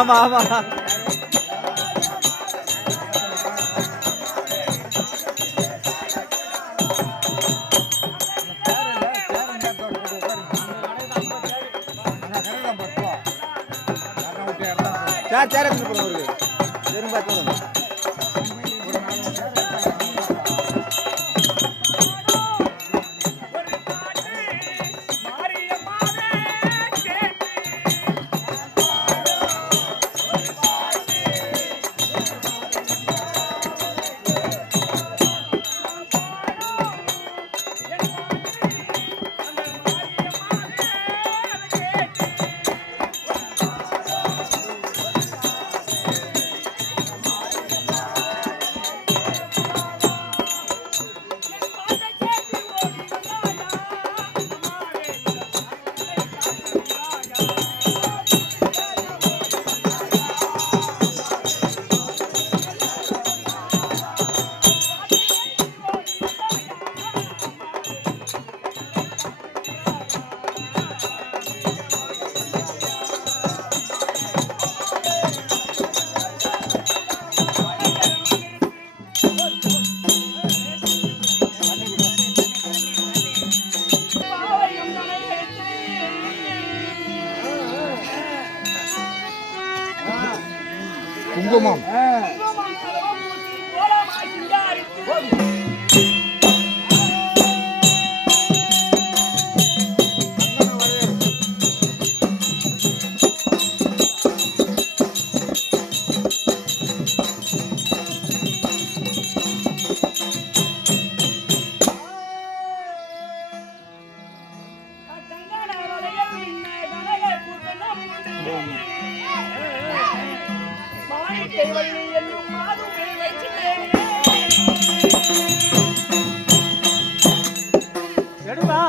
ஆமா ஆமா sir sir திரும்ப குங்குமம் எடுவா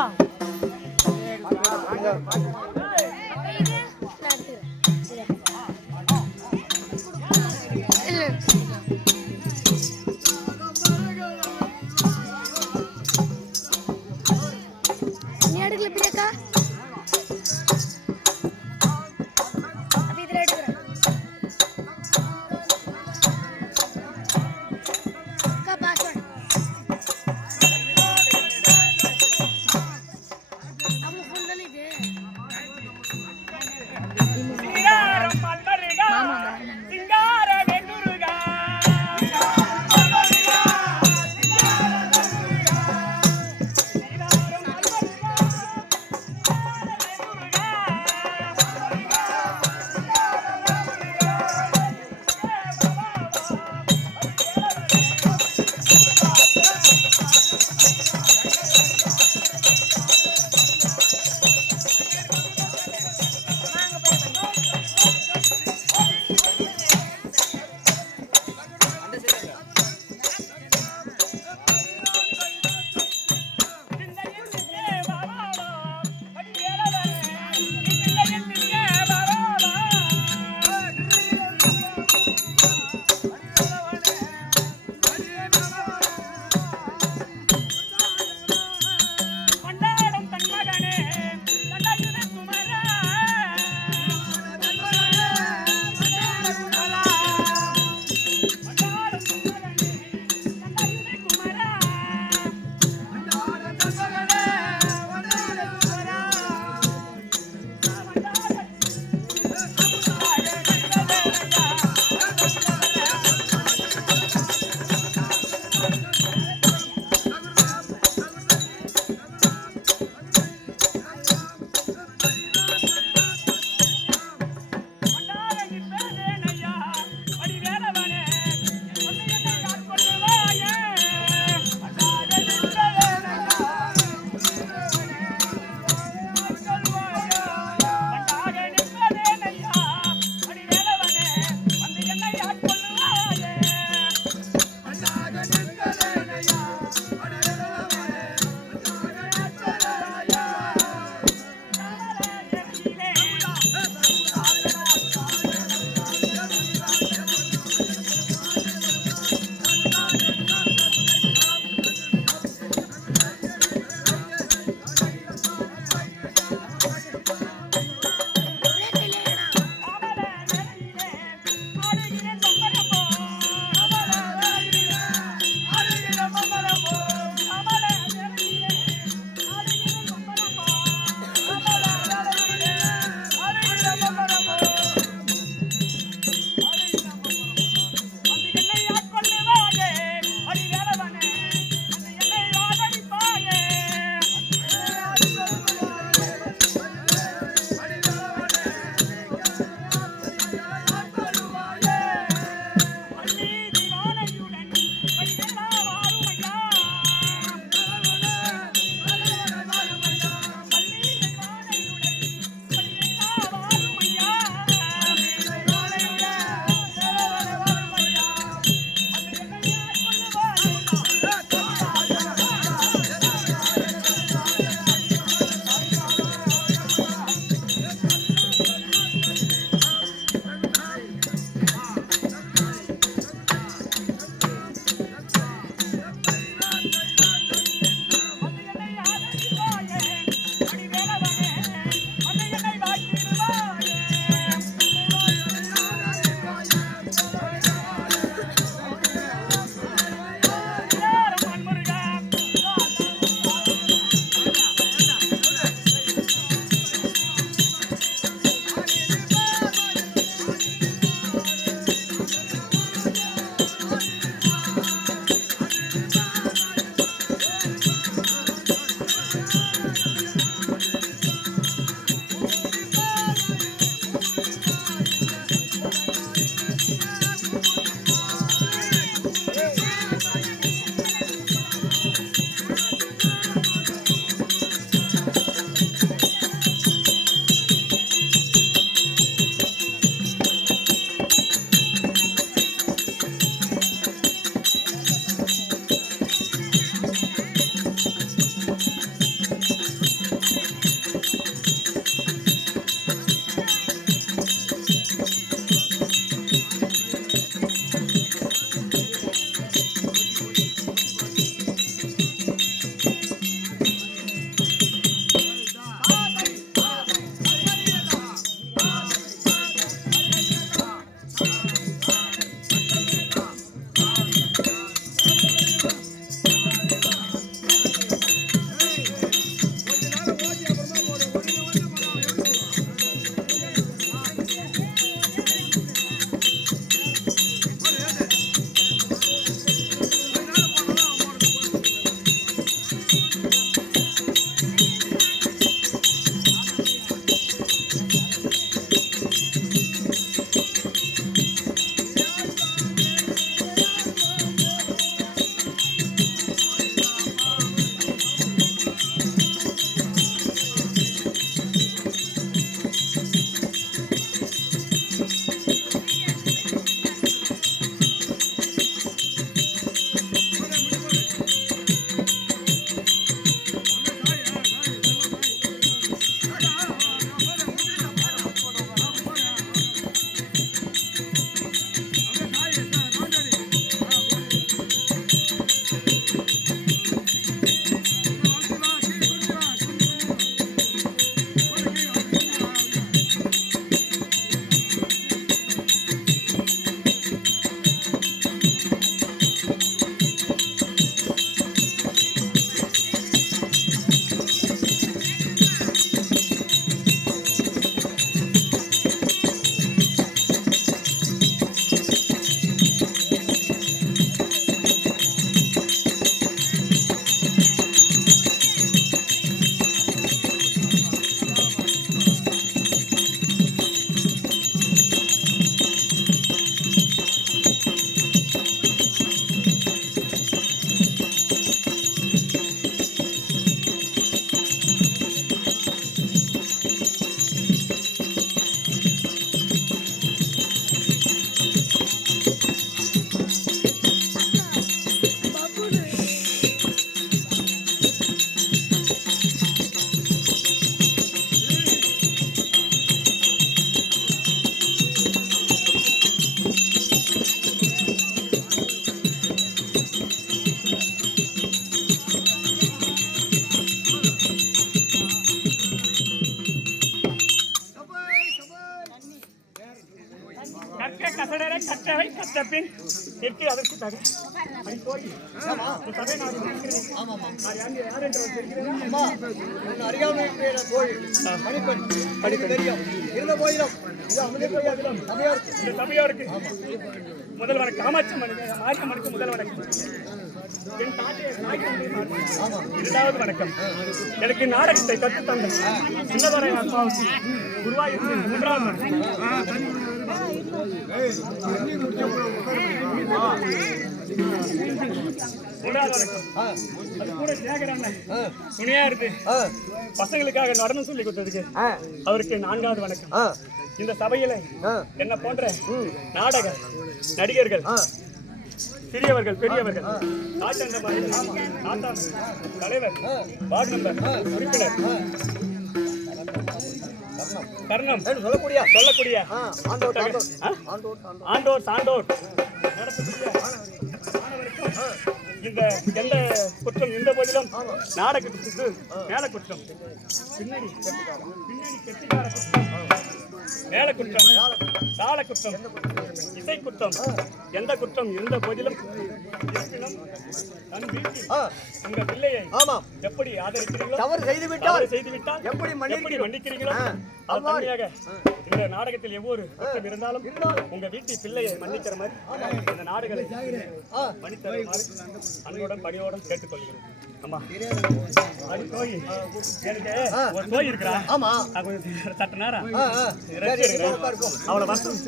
பின் நிற்க அதற்கு தக அடி போய் சபை நான் ஆமாமா நான் யார் என்று தெரிகிறேன் அம்மா நான் அறியாமல் இருக்கிற கோயில் மணிப்பெண் படிப்பு தெரியும் இருந்த போயிடும் இது அமிர்தப்பையாவிடம் சபையாருக்கு முதல் வணக்கம் காமாட்சி மாரியம்மனுக்கு முதல் வணக்கம் என் இரண்டாவது வணக்கம் எனக்கு நாடகத்தை கற்றுத்தந்த சின்னவரை அப்பாவுக்கு குருவாயூருக்கு மூன்றாவது பசங்களுக்காக நடனம் சொல்லி கொடுத்ததுக்கு அவருக்கு நான்காவது வணக்கம். இந்த சபையில என்ன போன்ற நாடக நடிகர்கள் சிறியவர்கள் பெரியவர்கள் தலைவர் வார்டு மெம்பர் உறுப்பினர் கர்ணம் சொல்லக்கூடிய ஆண்டோர் சான்றோர் இந்த எந்த குற்றம் இந்த போதிலும் நாடகத்துக்கு மேல குற்றம் பின்னணி கெட்டிக்கார குற்றம் மேல குற்றம் தாள குற்றம் இசை குற்றம் எந்த குற்றம் இருந்த போதிலும் தன் வீட்டில் உங்க பிள்ளையை எப்படி ஆதரிக்கிறீங்களோ தவறு செய்துவிட்டால் எப்படி மன்னிக்கிறீங்களோ தன்மையாக இந்த நாடகத்தில் எவ்வொரு குற்றம் இருந்தாலும் உங்க வீட்டு பிள்ளையை மன்னிக்கிற மாதிரி இந்த நாடுகளை மன்னித்தருமாறு அன்புடன் பணியோடும் கேட்டுக்கொள்கிறேன். ஆமா எனக்கு ஒரு நோய் இருக்கிறா கொஞ்சம் சட்ட நேரம் அவளை வசம்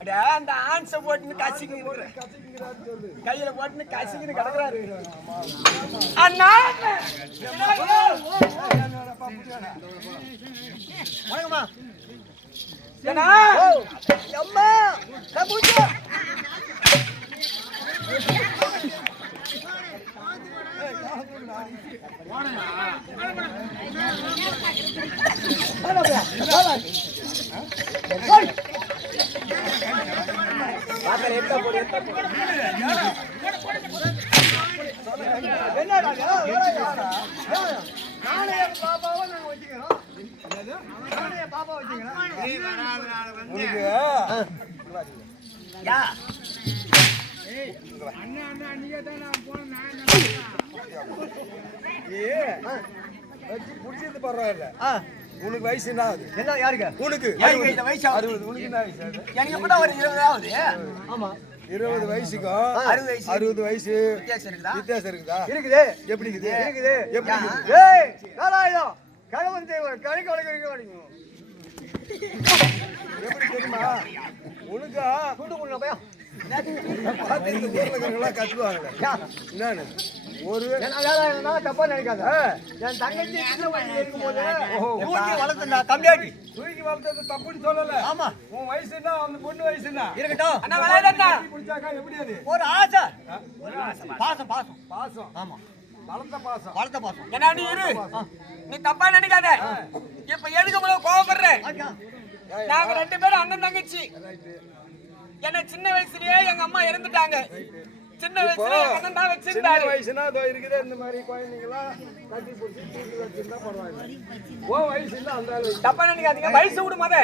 அட அந்த ஆன்ச போட்டுன்னு கசிங்க கையில போட்டுன்னு கசிங்கன்னு கிடக்குறாரு அண்ணா வணக்கம்மா ஏன்னா அம்மா கபூஜா என்னடா நானே பாப்பாவை நாங்க வச்சுக்கிறோம் நானே பாப்பா வச்சுக்கிறோம் யா புடிச்சது பரவாயில்ல உனக்கு வயசு என்ன ஆகுது என்ன யாருக்கு உனக்கு இந்த வயசு 60 உனக்கு என்ன வயசு ஆகுது எனக்கு கூட ஒரு 20 ஆகுது ஆமா 20 வயசுக்கும் 60 வயசு வித்தியாசம் இருக்குதா இருக்குது எப்படி இருக்குது இருக்குது எப்படி இருக்குது ஏய் நாராயணா கணவன் தேவன் கணக்கு வளைக்க எப்படி தெரியுமா உனக்கு கூட்டு கொண்டு போய் கத்துவாங்க என்னன்னு ஒரு தப்பா நினைக்காத என் தங்கச்சி சின்ன வயசுல இருக்கும்போது வளர்த்தா தம்பியாட்டி தூக்கி வளர்த்தது தப்புன்னு சொல்லல ஆமா உன் வயசு என்ன அந்த பொண்ணு வயசு என்ன இருக்கட்டும் அண்ணா விளையாடுறா பிடிச்சாக்கா எப்படி அது ஒரு ஆசை பாசம் பாசம் பாசம் ஆமா வளர்த்த பாசம் வளர்த்த பாசம் என்ன நீ இரு நீ தப்பா நினைக்காத இப்ப எதுக்கு இவ்வளவு கோவப்படுற நாங்க 2 பேரும் அண்ணன் தங்கச்சி என்ன சின்ன வயசுலயே எங்க அம்மா இறந்துட்டாங்க சின்ன வயசுல எங்க அண்ணன் தான் வச்சிருந்தாரு வயசுனா அதோ இருக்குது இந்த மாதிரி குழந்தைங்களா கட்டி பிடிச்சி தூக்கி வச்சிருந்தா பரவாயில்ல ஓ வயசு இல்ல அந்த அளவுக்கு தப்பா நினைக்காதீங்க வயசு விடு மத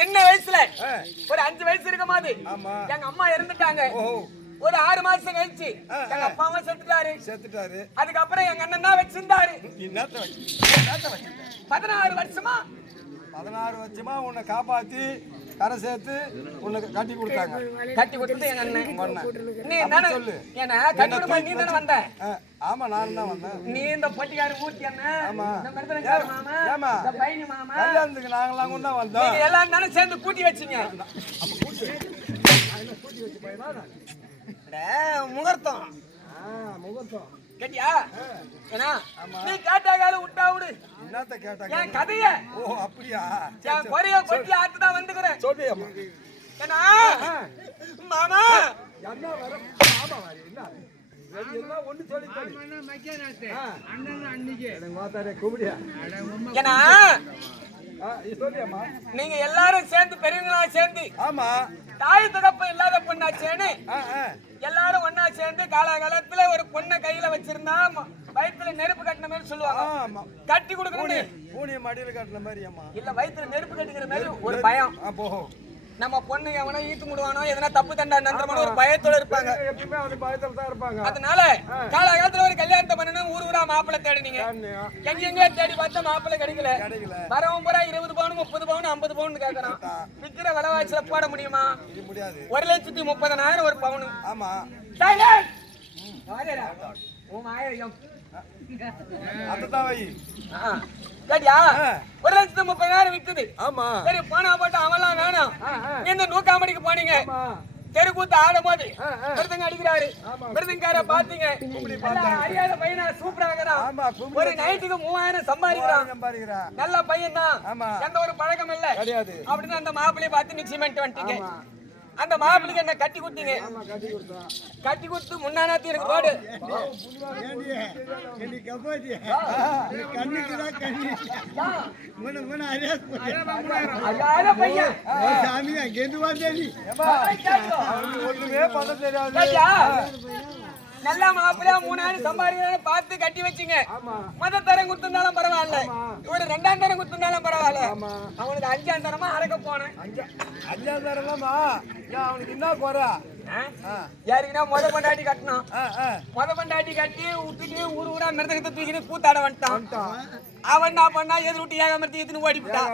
சின்ன வயசுல ஒரு 5 வயசு இருக்கும் போது ஆமா எங்க அம்மா இறந்துட்டாங்க ஓஹோ ஒரு 6 மாசம் கழிச்சு எங்க அப்பாவும் செத்துட்டாரு அதுக்கப்புறம் எங்க அண்ணன் தான் வச்சிருந்தாரு என்னத்த வச்சு 16 வருஷமா 16 வருஷமா உன்னை காப்பாத்தி கரை சேர்த்து உனக்கு கட்டி கொடுத்தாங்க கட்டி கொடுத்தது எங்க அண்ணன் நீ என்ன சொல்லு ஏன்னா கட்டி கொடுக்க நீ தானே வந்த ஆமா நான் தான் வந்தேன் நீ இந்த பொட்டிக்கார ஊட்டி அண்ணன் ஆமா இந்த மருதனக்கார மாமா ஏமா இந்த பையனி மாமா கல்யாணத்துக்கு நாங்களாம் கொண்டா வந்தோம் நீங்க எல்லாரும் தானே சேர்ந்து கூட்டி வச்சீங்க முகூர்த்தம் முகூர்த்தம் கேட்டியா ஏன்னா நீ கேட்டாக்கால விட்டா விடு என்னத்த கேட்டாங்க என் கதைய ஓ அப்படியா என் குறைய கொட்டி ஆத்து தான் வந்துக்கிறேன் சொல்லியம்மா ஏன்னா மாமா என்ன வர ஆமா வர என்ன எல்லாம் ஒண்ணு சொல்லி ஏன்னா நீங்க எல்லாரும் சேர்ந்து பெரியவங்களா சேர்ந்து ஆமா தாய் தகப்ப இல்லாத பொண்ணாச்சேன்னு எல்லாரும் ஒன்னா சேர்ந்து காலகாலத்துல ஒரு பொண்ணை கையில வச்சிருந்தா வயிற்றுல நெருப்பு கட்டின மாதிரி சொல்லுவாங்க கட்டி கொடுக்கணும் பூனிய மடியில கட்டின மாதிரி அம்மா இல்ல வயிற்றுல நெருப்பு கட்டிக்கிற மாதிரி ஒரு பயம் போகும் நம்ம பொண்ணு எவனோ ஈத்து முடுவானோ எதனா தப்பு தண்டா நன்றமான ஒரு பயத்தோட இருப்பாங்க எப்பவுமே அவங்க பயத்துல தான் இருப்பாங்க அதனால காலகாலத்துல ஒரு கல்யாணத்தை பண்ணணும் ஊரா மாப்பிள்ளை தேடினீங்க எங்க தேடி பார்த்தா மாப்பிள்ளை கிடைக்கல வரவும் பூரா 20 பவுன் 30 பவுன் 50 பவுன் கேட்கறான் விக்கிற விலைவாசியில போட முடியுமா முடியாது 1,30,000 ஒரு பவுன் ஆமா அதுதான் வை கேட்டியா 1,30,000 விக்குது ஆமா சரி போனா போட்டு அவெல்லாம் வேணாம் இந்த நூக்காமடிக்கு போனீங்க தெருக்கூத்து ஆடும் போது மிருதங்க அடிக்கிறாரு மிருதங்கார பாத்தீங்க அறியாத பையனா சூப்பரா ஒரு நைட்டுக்கு 3,000 சம்பாதிக்கிறான் நல்ல பையன் தான் எந்த ஒரு பழக்கம் இல்ல அப்படின்னு அந்த மாப்பிள்ளைய பார்த்து நிச்சயமெண்ட் வந்துட்டீங்க அந்த மாப்பிள்ளைக்கு என்ன கட்டி கொடுத்தீங்க கட்டி கொடுத்து முன்னாடி எனக்கு ரோடு பையன் ஒண்ணுமே பண்ண தெரியாது நல்ல மாப்பிள்ளையா 3,000 சம்பாதிக்கிறேன் பார்த்து கட்டி வச்சுங்க மொத தரம் கொடுத்திருந்தாலும் பரவாயில்ல ஒரு 2ஆம் தரம் கொடுத்திருந்தாலும் பரவாயில்ல அவனுக்கு 5ஆம் தரமா அறக்க போனேன் 5ஆம் தரமா அவனுக்கு என்ன குறை யாருக்குன்னா முத பண்டாட்டி கட்டணும் முத பண்டாட்டி கட்டி விட்டுட்டு ஊரா மிருதகத்தை தூக்கிட்டு கூத்தாட வந்துட்டான் அவன் என்ன பண்ணா எதிர் விட்டு ஏகாமரத்தி எடுத்துன்னு ஓடிவிட்டான்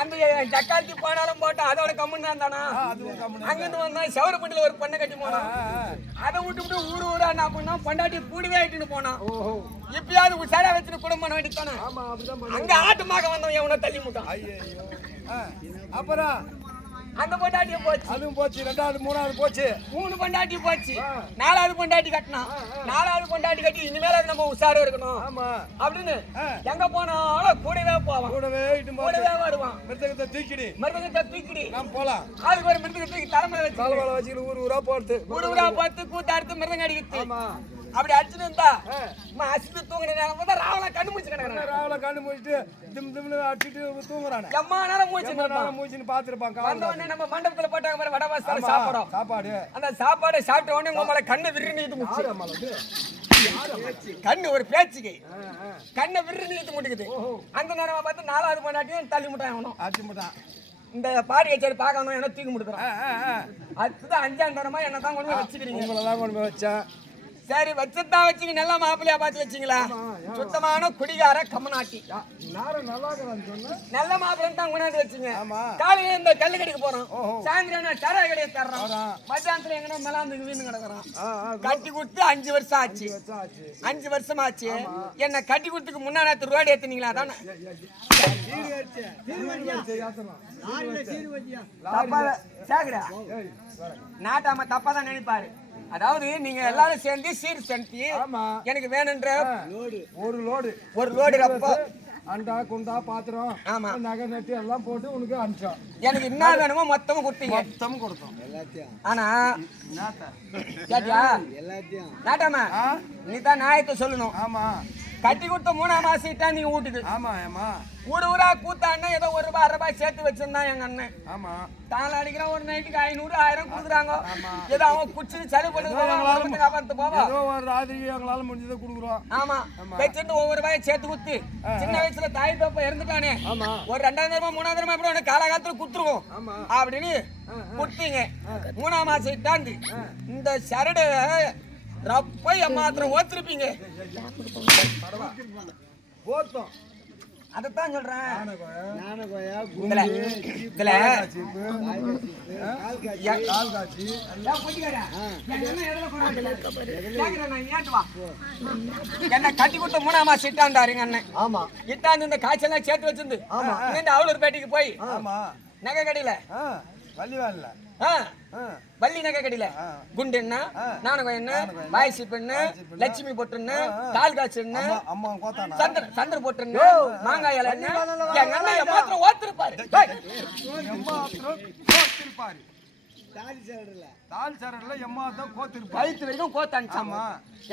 அந்த ஜக்காத்தி போனாலும் போட்டான் அதோட கம்முன்னு இருந்தானா அங்கிருந்து வந்தா செவரப்பட்டில ஒரு பொண்ணை கட்டி போனான் அதை விட்டு ஊரா என்ன பண்ணா பொண்டாட்டி கூடவே ஆயிட்டுன்னு போனான் இப்பயாவது உஷாரா வச்சுட்டு குடும்பம் பண்ண வேண்டியதானே அங்க ஆட்டுமாக வந்தவன் எவனோ தள்ளி முட்டான் அப்புறம் அந்த பொண்டாட்டியும் போச்சு. அதுவும் போச்சு. 2வது 3வது போச்சு. 3 பொண்டாட்டி போச்சு. 4வது பொண்டாட்டி கட்டினான். 4வது பொண்டாட்டி கட்டி இனிமேல நம்ம உஷாரா இருக்கணும். ஆமா. அப்படின்னு எங்க போனாலும் கூடவே போவான். கூடவே இட்டும் கூடவே வருவான். மிருதகத்தை தூக்கிடி நாம் போலாம். அதுக்கு ஒரு மிருதகத்தை தூக்கி தலைமையில வச்சுக்கிட்டு ஊரா போறது. ஊரா பார்த்து கூத்தாடுத்து மிருதங்க அடிக்கிறது. ஆமா. அப்படி அடிச்சுட்டு இருந்தா அசிட்டு தூங்குற நேரம் பார்த்தா ராவண கண்ணு மூச்சு கிடக்குறான். ராவல கண்ணு மூச்சிட்டு திம்னு அடிச்சிட்டு தூங்குறானே. எம்மா நேரம் மூச்சுன்னு பாத்துருப்பாங்க. வந்த உடனே நம்ம மண்டபத்துல போட்டாங்க பாரு வடவாசல சாப்பாடு. அந்த சாப்பாடு சாப்பிட்ட உடனே உங்களை கண்ணு விரிணிட்டு மூச்சு. கண்ணு ஒரு பேச்சுக்கு கண்ணை விரிணிட்டு முட்டுக்குது. அந்த நேரமா பார்த்து 4வது பொண்டாட்டியும் தள்ளி முட்டான் அவனும் ஆச்சு முட்டான். இந்த பாடி கச்சேரி பார்க்கணும் என்ன தூக்கி முடுக்குறான். அதுதான் 5ஆம் நேரமா என்ன தான் கொண்டு போய் வச்சுக்கிறீங்க. உங்களெல்லாம் கொண்டு போய் வச்சேன். சரி வச்சுதான் வச்சுங்க. நல்லா மாப்பிள்ளையா பார்த்து வச்சிங்களா? சுத்தமான குடிகார கம்மநாட்டி. நல்ல மாப்பிள்ளை தான் கொண்டாந்து வச்சுங்க. காலையில இந்த கல்லு கடைக்கு போறோம். சாயந்தரம் டரா கடையை தர்றோம். மத்தியானத்துல எங்கன்னா மேலாந்துக்கு வீணு கிடக்குறோம். கட்டி கொடுத்து 5 வருஷம் ஆச்சு. 5 வருஷம் ஆச்சு. என்ன கட்டி கொடுத்துக்கு முன்னாடி ரோடு ஏத்துனீங்களா? தானே நாட்டாம தப்பா தான் நினைப்பாரு. அதாவது நீங்க எல்லாரும் சேர்ந்து சீர் செஞ்சு எனக்கு வேணுன்ற ஒரு லோடு ரப்ப அண்டா குண்டா பாத்திரம் ஆமா நகை நட்டு எல்லாம் போட்டு உனக்கு அனுப்பிச்சோம். எனக்கு என்ன வேணுமோ மொத்தமும் கொடுத்தீங்க. மொத்தமும் கொடுத்தோம் எல்லாத்தையும். ஆனா கேட்டியா நாட்டாம நீ தான் நியாயத்தை சொல்லணும். ஆமா. கட்டி கொடுத்த 3ஆம் மாசம் இட்டா நீங்க வீட்டுக்கு. ஆமா ஆமா. ஊரா கூத்தாண்ணன் ஏதோ ₹1 ₹2 சேர்த்து வச்சிருந்தான் எங்க அண்ணன். ஆமா. தாள அடிக்கிறான். ஒரு நைட்டுக்கு 500 1000 கொடுக்குறாங்க. ஏதோ அவன் குச்சி செலவு பண்ணுவான். ஏதோ ஒரு ராத்திரி எங்களால முடிஞ்சதை கொடுக்குறோம். ஆமா. வச்சிருந்து ஒவ்வொரு ரூபாய் சேர்த்து குத்து. சின்ன வயசுல தாய் தப்ப இறந்துட்டானே ஒரு 2ஆம் நேரமா 3ஆம் நேரமா எப்படி காலகாலத்துல குத்துருவோம் அப்படின்னு குடுத்தீங்க. 3ஆம் மாசம் இட்டாந்து இந்த சரடு ரப்பை மாத்திரம் ஓத்திருப்பீங்க. அதத்தான் சொல்றேன். என்ன கட்டி கொடுத்த 3ஆம் மாசம் இட்டாண்டாருங்க அண்ணன். ஆமா. இட்டாந்து இந்த காய்ச்சல் சேர்த்து வச்சிருந்து அவளூர் பேட்டைக்கு போய் நகை கடையில வள்ளி நகை கடையில குண்டெண்ண நானகோயண்ண வாய்ச்சி பெண்ணு லட்சுமி பொட்டுன்னு கால் காய்ச்சண்ணு சந்திர பொட்டுன்னு மாங்காய் இலை எங்க அண்ணன் மாத்திரம் ஓத்திருப்பாரு. கழுத்து வரைக்கும் கோத்து அனுப்பிச்சாமா.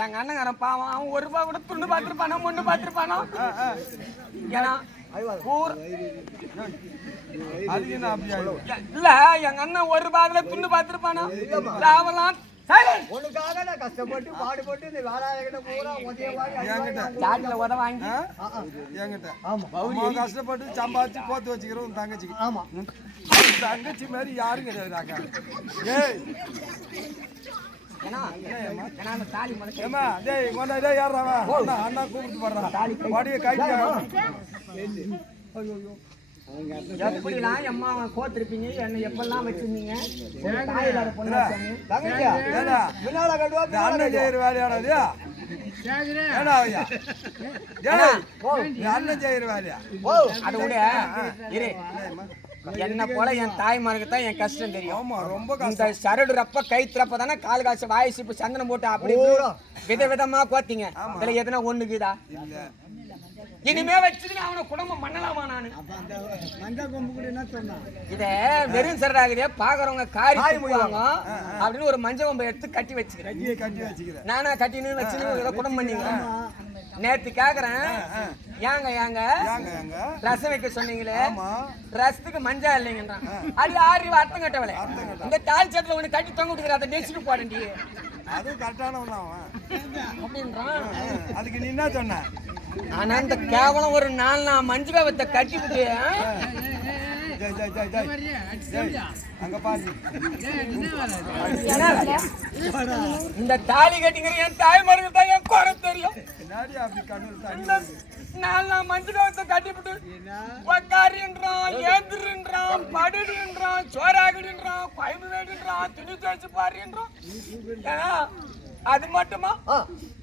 எங்க அண்ணன் பாவம் அவன் ₹1 கூட துண்டு பாத்துருப்பானோ ஒண்ணு பாத்துருப்பானோ. ஏன்னா இல்ல எங்க அண்ணன் ₹1 துண்டு பாத்துருப்பானோ. அவெல்லாம் உனக்காக நான் கஷ்டப்பட்டு பாடுபட்டு இந்த வேளாண்மை பூரா உத வாங்கி கஷ்டப்பட்டு சம்பாதிச்சு போத்து வச்சுக்கிறோம் தங்கச்சிக்கு. ஆமா. தங்கச்சி மாதிரி யாரும் கிடையாது. அண்ணா கூப்பிட்டு எப்படிலாம் எம்மா கோத்திருப்பீங்க என்ன எப்பெல்லாம் வச்சிருந்தீங்க. அண்ணன் செய்யற வேலையானது அண்ணன் செய்யற வேலையா? அதை விட இரு. என்ன போல என் தாய்மாருக்கு தான் என் கஷ்டம் தெரியும். ரொம்ப இந்த சரடு ரப்ப கைத்துறப்ப தானே கால் காசு வாய்ச்சி சந்தனம் போட்டு அப்படி விதவிதமா கோத்தீங்க. இதுல எதுனா ஒண்ணுக்குதா? இனிமே வச்சுக்கிட்டு அவனை குடும்பம் பண்ணலாமா? நானு இத வெறும் சரடாகுதே பாக்குறவங்க காரி போடுவாங்க அப்படின்னு ஒரு மஞ்சள் கொம்பை எடுத்து கட்டி வச்சுக்கிறேன். நானா கட்டினு வச்சு குடும்பம் பண்ணீங்க. நேத்து கேக்குறேன் ஏங்க ரசம் வைக்க சொன்னீங்களே ரசத்துக்கு மஞ்சள் இல்லைங்கன்றான். அது 6 அர்த்தம் கட்டவளே. இந்த தால் சட்டில ஒண்ணு கட்டி தொங்க விட்டுக்கிற அதை நெசிட்டு போடண்டி. அது கரெக்டான அப்படின்றான். அதுக்கு நீ என்ன சொன்ன? ஆனா இந்த கேவலம் ஒரு 4 மஞ்சள் வத்த கட்டி விட்டு இந்த தாலி கட்டிங்கிற என் தாய்மாருக்கு தான் என் குறை தெரியும். 4 மஞ்சள் வத்த கட்டிவிட்டு உக்காரின்றான், ஏந்திரின்றான், படுடுன்றான், சோறாகுடுன்றான், பைப்பு வேடுன்றான், துணி துவைச்சு பாருன்றான். அது மட்டுமா ஆ,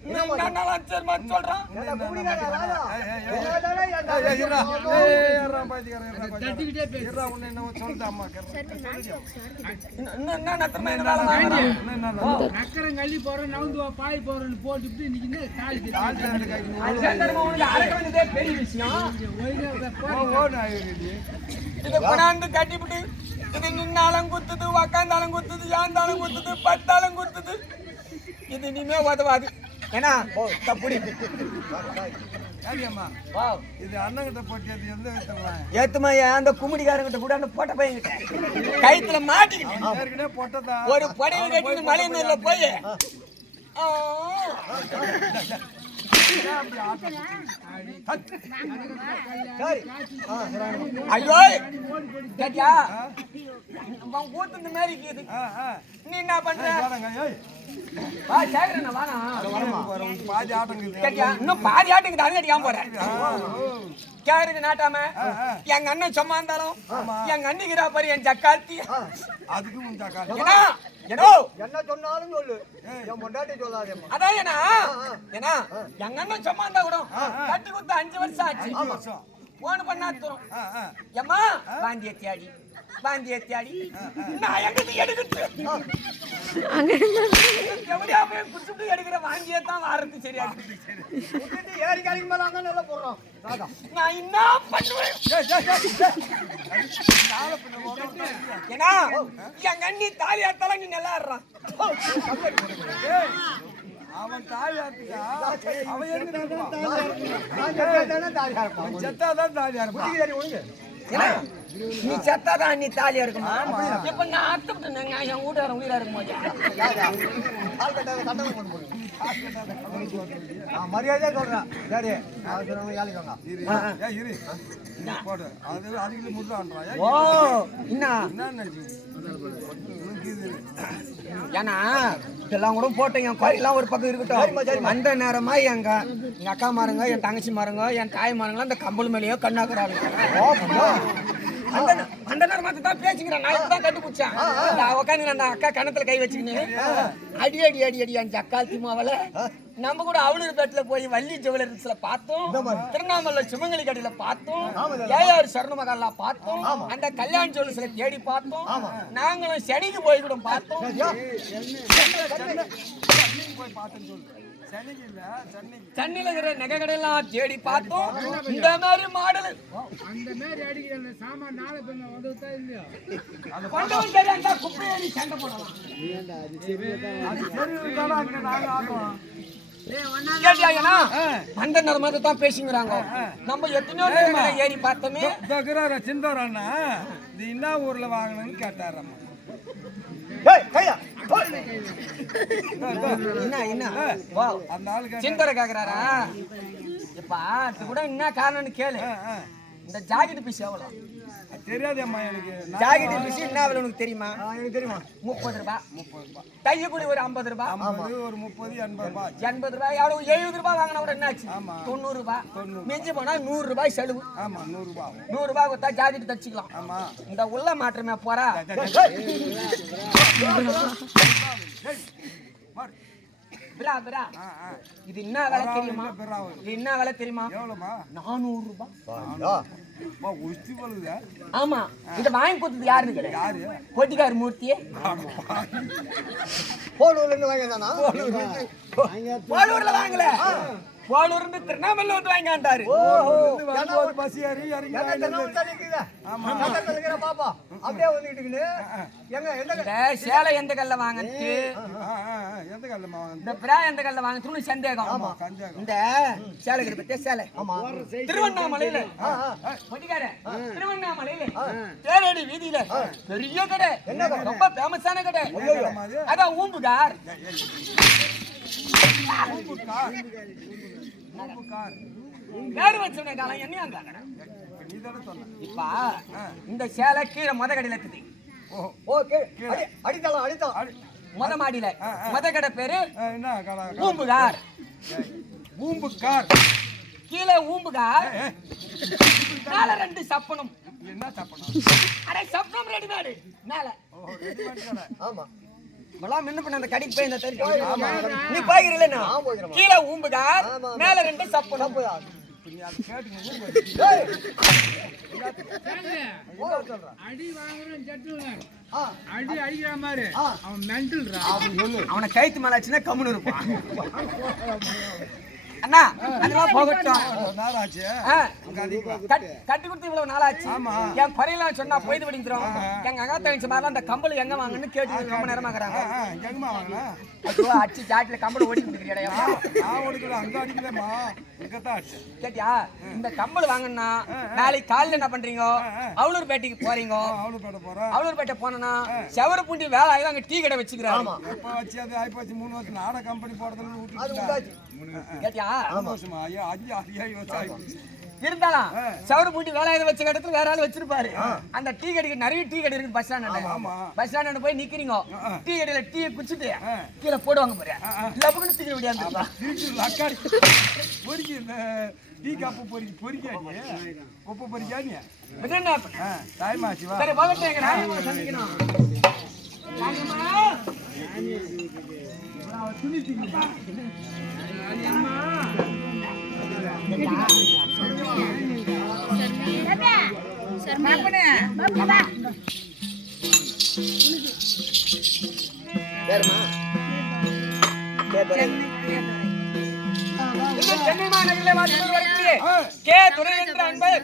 என்னன்னாலும் சரிமா சொல்றான். ஏண்டா கும்பிடிக்காரா ராஜா? உங்களால ஏண்டா இன்னும் என்ன நத்தமா என்ன வேலை வாங்குறான்? நக்கரங்கள்ளி போறோம் நவுந்து பாய் போறோம்னு போட்டுட்டு இன்னைக்கு தாலி அது சேர்ந்தமா உனக்கு அடக்க வேண்டியதே பெரிய விஷயம். இதை கொண்டாந்து கட்டிவிட்டு இது நின்னாலும் குத்துது, உக்காந்தாலும் குத்துது, ஏந்தாலும் குத்துது, பத்தாலும் குத்துது. இது இனிமே உதவாது. ஏன்னா தப்புடி இது அண்ணங்கிட்ட போட்டியது எந்த விதத்துல ஏத்துமா அந்த கும்மிடிக்காரங்கிட்ட கூட அந்த போட்ட பையன்கிட்ட கைத்துல மாட்டிக்கிட்டு ஏற்கனவே போட்டதா ஒரு புடவை கட்டிட்டு மலை மேல போய் சரி ஐயோ கேட்டியா ஊத்து இந்த மாதிரி இருக்குது. நீ என்ன பண்ற? வா கேக்குறேன் வானா பாதி ஆட்டம் கேட்டியா இன்னும் பாதி ஆட்டுக்கு அது கட்டிக்காம போறேன். கேருக்கு நாட்டாம எங்க அண்ணன் சும்மா இருந்தாலும் எங்க அண்ணிக்கிறா பாரு என் ஜக்காத்தி. அதுக்கு முந்தாக்கா ஏன்னா ஏனோ என்ன சொன்னாலும் சொல்லு என் பொண்டாட்டி சொல்லாதேம்மா அதான் ஏன்னா ஏன்னா எங்க அண்ணன் சும்மா இருந்தா கூட கட்டி கொடுத்து 5 வருஷம் ஆச்சு. போன் பண்ணா தரும் ஏம்மா வாந்திய தேடி வாந்திய தேடி நான் எங்கிட்டு எடுக்கிறது எப்படியா போய் குடிச்சுட்டு எடுக்கிற வாந்தியை தான் வாரது சரியா ஏறி கறிக்கு மேல அங்க நல்லா போடுறோம் ராஜா நான் என்ன பண்ணுவேன்? ஏன்னா எங்க அண்ணி தாலி அறுத்தாலும் நீ நல்லா ஆடுறான். அவன் தாலி ஆட்டுக்கா அவன் செத்தாதான் தாலியா இருப்பான். ஏன்னா, நீ செத்தாதான் நீ தாலியா இருக்குமா? இப்ப நான் அர்த்தப்பட்டு என் வீட்டுக்காரன் உயிரா இருக்கும்போது கால் கட்டாத கட்டணம் கொண்டு போடுங்க நான் மரியாதையா சொல்றேன் சரி நான் சொல்றவங்க வேலைக்கு வாங்க இரு போடு அது அதுக்கு முடுறான்றான். ஓ என்ன ஏன்னா இதெல்லாம் கூட போட்டேன் என் குறையெல்லாம் ஒரு பக்கம் இருக்கட்டும். அந்த நேரமா எங்க அக்கா மாருங்க என் தங்கச்சி மாருங்க என் தாய் மாருங்க அந்த கம்பல் மேலேயோ கண்ணாக்குறாங்க. அந்த நேரமா தான் பேசிக்கிறேன். நான் இப்பதான் கண்டுபிடிச்சேன். உட்காந்து அந்த அக்கா கணத்துல கை வச்சுக்கின்னு அடி அடி அடி அடி அந்த அக்காத்தி மாவல நம்ம கூட அவளூர் பேட்டில போய் வள்ளி ஜுவல்லர்ஸ்ல பார்த்தோம், திருவண்ணாமலை சிவங்கலி கடையில பார்த்தோம், ஏஆர் சரணமகால்ல பார்த்தோம், அந்த கல்யாண ஜுவல்லர்ஸ்ல தேடி பார்த்தோம், நாங்களும் சென்னைக்கு போய் கூட பார்த்தோம். சென்னையில இருக்கிற நகை கடையெல்லாம் தேடி பார்த்தோம். இந்த மாதிரி மாடல் அந்த மாதிரி அடிக்கிற சாமான் நாளை பின்ன வந்துட்டா இல்லையா கொண்டவன் தெரியாண்டா குப்பையடி சண்டை போடலாம். கேட்டியாங்கன்னா அந்த நேரமாக தான் பேசிக்கிறாங்க. நம்ம எத்தனையோ நேரம் ஏறி பார்த்தோமே. சிந்தோரண்ணா இது என்ன ஊர்ல வாங்கணும்னு கேட்டாரம்மா. என்ன அந்த ஆளுக்கு சிந்தர கேக்குறாரா? இப்ப அது கூட என்ன காரணம்னு கேளு. இந்த ஜாக்கெட் பீஸ் எவ்வளவு தெரியாதேம்மா எனக்கு. ஜாக்கெட் பீஸ் என்ன விலை உனக்கு தெரியுமா? எனக்கு தெரியுமா 30 ரூபாய். தைய கூலி ஒரு 50 ரூபாய். 50 ஒரு 30 80 ரூபாய். 80 ரூபாய் எவ்வளவு 70 ரூபாய் வாங்கினா கூட என்னாச்சு? 90 ரூபாய். மிஞ்சி போனா 100 ரூபாய் செலவு. ஆமா 100 ரூபாய். 100 ரூபாய் கொடுத்தா ஜாக்கெட் தச்சுக்கலாம். ஆமா இந்த உள்ள மாற்றமே போறா. பிரா பிரா இது என்ன விலை தெரியுமா? இது என்ன விலை தெரியுமா? எவ்வளவுமா? 400 ரூபாய். உச்சி போலுதா? ஆமா இத வாங்கி கொடுத்தது யாருன்னு கேளு. யாரு? பொட்டிக்கார மூர்த்தியே. போலூர்ல இருந்து வாங்கிதானா போலூர்ல வாங்கல. போலூர்ல இருந்து திருநாமல்ல வந்து வாங்கிட்டாரு. ஒரு பஸ் ஏறி இறங்கி பாப்பா அப்படியே வந்துட்டு எங்க எந்த சேலை எந்த கல்ல வாங்கிட்டு எந்த கல்லமா இந்த பிரா எந்த கல்ல வாங்கிட்டு சந்தேகம். இந்த சேலைகளை பத்திய சேலை திருவண்ணாமலையில பொட்டிக்கார திருவண்ணாமலையில தேரடி வீதியில பெரிய கடை, ரொம்ப ஃபேமஸான கடை. அதான் ஊம்புகார். பேரு வச்சுன காலம் என்ன அந்த கடை. இப்ப இந்த சேலை கீழே மொத கடையில இருக்குது. ஓகே அடித்தலாம் அடித்தலாம் மொத மாடியில மொத கடை பேரு என்ன ஊம்புகார். ஊம்புகார் கீழே ஊம்புகார். மேல 2 சப்பனம். என்ன சப்பனம்? அட சப்பனம் ரெடிமேட் மேல. ஆமா மலாம் என்ன பண்ண அந்த கடிக்கு போய் இந்த தறி நீ போகிறீங்களா கீழே ஊம்புகா மேல 2 சப்பு அடி வாங்குறோம் ஜட்டுல அடி அடிக்கிற மாதிரி அவன் மென்டல்ரா அவனை கைத்து மேல ஆச்சுன்னா கம்முன்னு இருப்பான் அண்ணா அதெல்லாம் போகட்டும் கட்டி கொடுத்து இவ்வளவு நாளாச்சு என் குறையெல்லாம் சொன்னா போய்து விடுங்கிறோம் எங்க அக்கா தங்கச்சி மாதிரி அந்த கம்பல் எங்க வாங்கன்னு கேட்டு ரொம்ப நேரமாக்குறாங்க அடிச்சு ஜாட்டில கம்பல் ஓடிக்கிட்டு கேட்டியா இந்த கம்பல் வாங்கினா நாளைக்கு காலையில என்ன பண்றீங்க அவளூர் பேட்டைக்கு போறீங்க அவளூர் பேட்டை போனா செவரு பூண்டி வேலை ஆகி அங்க டீ கடை வச்சுக்கிறாங்க கேட்டியா இருந்தாலும் சவரு பூட்டி வேலையை வச்ச இடத்துல வேற ஆள் வச்சிருப்பாரு அந்த டீ கடைக்கு நிறைய டீ கடை இருக்கு பஸ் ஸ்டாண்ட் போய் நிக்கிறீங்க டீ கடையில டீ குடிச்சிட்டு கீழே போடுவாங்க பாரு லபுன்னு தூக்கி விடியாந்துப்பா டீ காப்பு பொறிக்கா உப்பு பொறிக்கா நீ டைம் ஆச்சு வா சரி பகட்டு எங்க நாயமா சந்திக்கணும் துணி தீங்கப்பா சென்னை மாநகரிலே வாழ்ந்து வரக்கூடிய கே துரை என்ற அன்பர்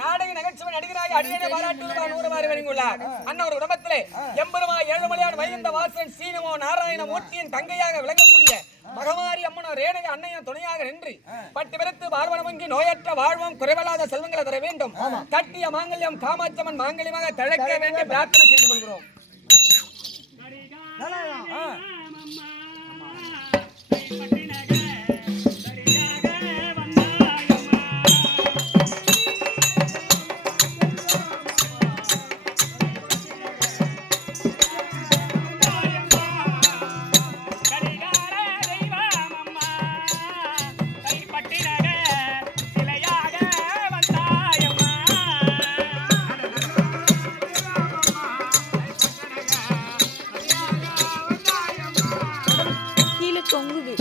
நாடக நகைச்சுவை நடிகராக அடியனை பாராட்டுவார் 100 மாறி வழங்கியுள்ளார். அன்னவர் குடும்பத்திலே எம்பெருமா ஏழுமலையான் வைகுந்த வாசன் சீனமோ நாராயணமூர்த்தியின் தங்கையாக விளங்கக்கூடிய மகமாரி அம்மனோ ரேணக அன்னையின் துணையாக நின்று பட்டு பிறத்து வாழ்வனமங்கி நோயற்ற வாழ்வும் குறைவல்லாத செல்வங்களை தர வேண்டும். கட்டிய மாங்கல்யம் காமாட்சம்மன் மாங்கல்யமாக தழைக்க வேண்டி பிரார்த்தனை செய்து கொள்கிறோம். தொங்குது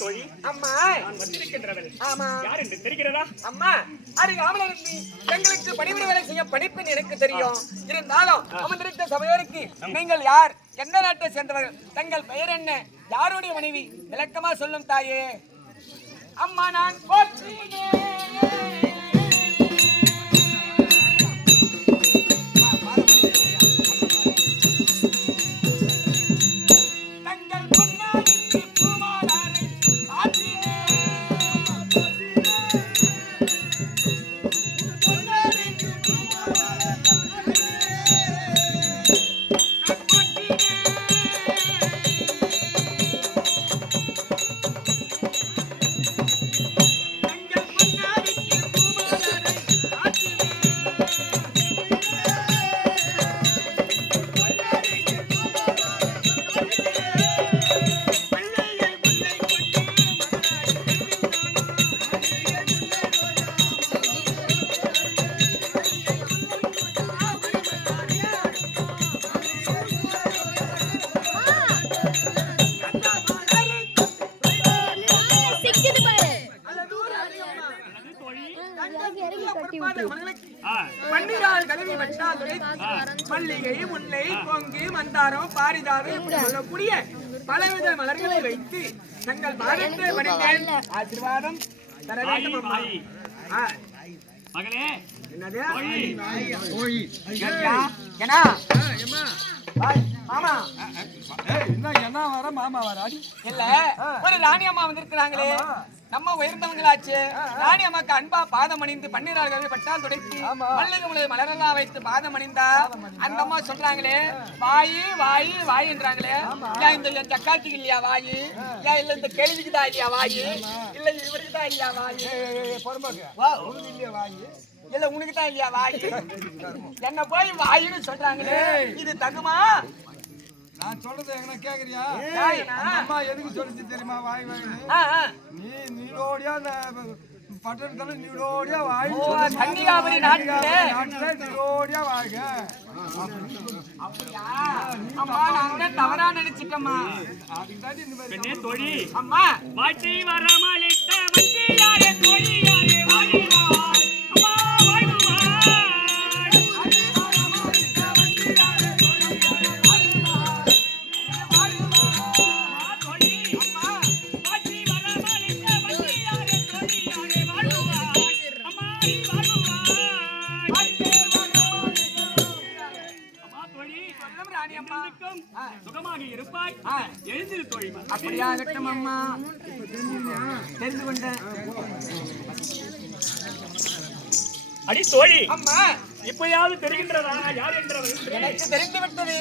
தோழி அம்மா நான் வந்திருக்கின்றவள் ஆமா யார் என்று தெரிகிறதா? அம்மா அருகாமல் இருந்து எங்களுக்கு பணிவிடை வேலை செய்ய பணிப்பெண் எனக்கு தெரியும். இருந்தாலும் அமர்ந்திருக்க சபையோருக்கு நீங்கள் யார், எந்த நாட்டை சேர்ந்தவர்கள், தங்கள் பெயர் என்ன, யாருடைய மனைவி, விளக்கமா சொல்லும் தாயே. அம்மா நான் தங்கள் பொன்னாடிக்கு பூமாலானை ஆற்றியே பன்னிரால் கலவி வட்டாதுரை மல்லிகை, முல்லை, கொங்கு, மந்தாரம், பாரிஜாதம் இப்படி சொல்லக்கூடிய பலவித மலர்களை வைத்து தங்கள் பாதத்தை பணிந்தேன். ஆசீர்வாதம் தர வேண்டும் அம்மா. ஆ, மகளே என்னது தோழி ஐயா, ஏன்னா பாய், மாமா என்ன வர மாமா வர அடி இல்ல ஒரு ராணி அம்மா வந்திருக்கிறாங்களே, நம்ம உயர்ந்தவங்களாச்சு. ராணி அம்மாக்கு அன்பா பாதம் அணிந்து பன்னீரால் பட்டால் துடைத்து மல்லிகை முளை மலரெல்லாம் வைத்து பாதம் அணிந்தா அந்த அம்மா சொல்றாங்களே வாயு வாயு வாயுன்றாங்களே. ஏன் இந்த சக்காத்துக்கு இல்லையா வாயு, ஏன் இல்ல இந்த கேள்விக்கு தான் இல்லையா வாயு, இல்ல இவருக்கு தான் இல்லையா வாயு, இல்லையா வாங்கி இல்ல உனக்கு தான் இல்லையா வாயு, என்ன போய் வாயுன்னு சொல்றாங்களே, இது தகுமா? நான் சொல்றது எங்கன்னா கேக்குறியா? ஏன்னா? அந்த அம்மா எதுக்கு சொல்லிச்சு தெரியுமா வாய் வாயின்னு? நீடோடியா அந்த பட்டணத்துல நீடோடியா வாய் ஓ, கன்னியாகுமரி நாட்டுல நீடோடியா வாங்க. அப்படியா? அம்மா நாங்க தவறா நினைச்சிட்டோம்மா. அதுக்குதாண்டி இந்த மாதிரி பெண்ணே தோழி அம்மா வாட்டி வரமளித்த வண்டியாரே தோழியாரே வாழிவாய் அம்மா வாழ்வாய். சுகமாக இருப்பாய். எழுந்திரு தோழி. அப்படியா கட்டம் அம்மா, தெரிந்து கொண்டேன். அடி தோழி அம்மா இப்பயாவது தெரிகின்றதா யார் என்றவள்? எனக்கு தெரிந்து விட்டது.